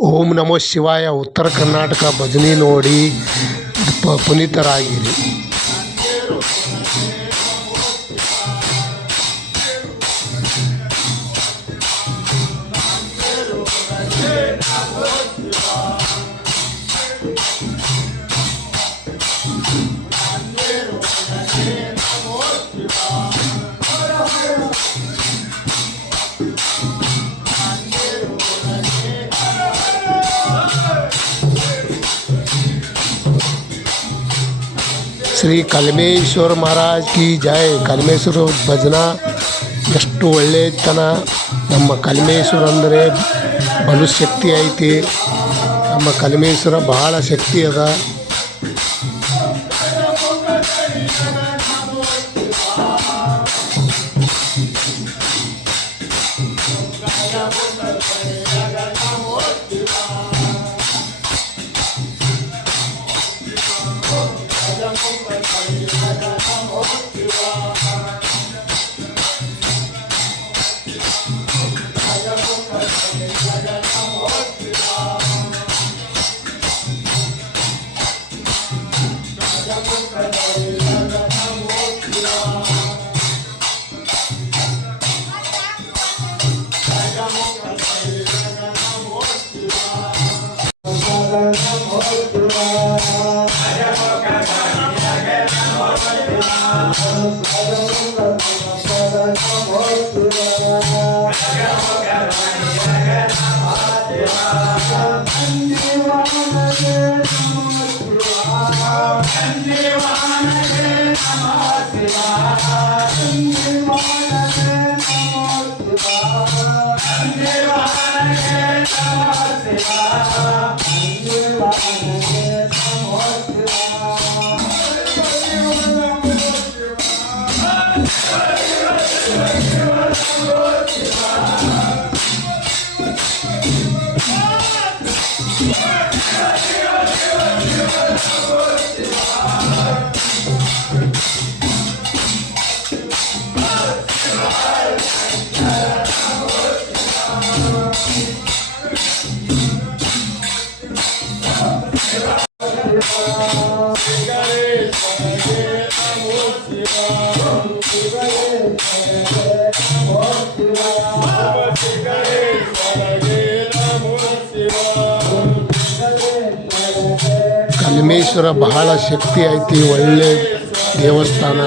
ಓಂ ನಮೋ ಶಿವಾಯ. ಉತ್ತರ ಕರ್ನಾಟಕ ಭಜನೆ ನೋಡಿ ಪುನೀತರಾಗಿರಿ. ಶ್ರೀ ಕಲ್ಮೇಶ್ವರ ಮಹಾರಾಜ್ ಕಿ ಜೈ. ಕಲ್ಮೇಶ್ವರ ಭಜನಾ ಎಷ್ಟು ಒಳ್ಳೆತನ. ನಮ್ಮ ಕಲ್ಮೇಶ್ವರ ಅಂದರೆ ಬಲು ಶಕ್ತಿ ಐತಿ. ನಮ್ಮ ಕಲ್ಮೇಶ್ವರ ಬಹಳ ಶಕ್ತಿ ಅದ. ಕಲ್ಮೇಶ್ವರ ಬಹಳ ಶಕ್ತಿ ಐತಿ. ಒಳ್ಳೆ ದೇವಸ್ಥಾನ.